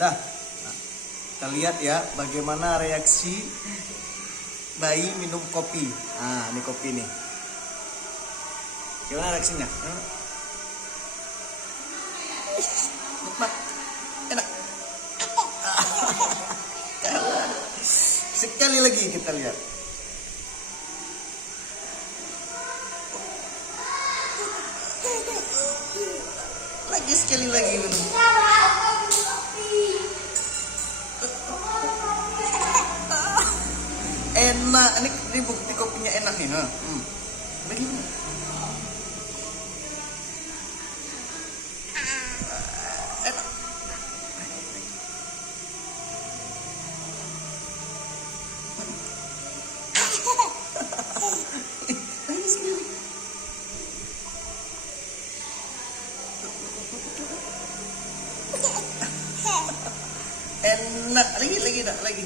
Dah. Nah, kita lihat ya bagaimana reaksi bayi minum kopi. Nah, ini kopi nih. Gimana reaksinya? Nikmat. Enak. Sekali lagi kita lihat. Lagi sekali lagi minum. Enak, ini bukti kopinya enak nih. Bagaimana? Enak. Enak, lagi.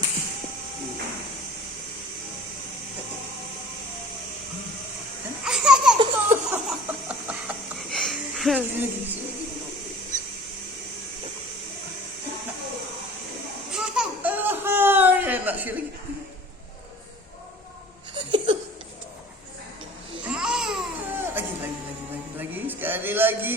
Enak sih lagi. Lagi sekali lagi.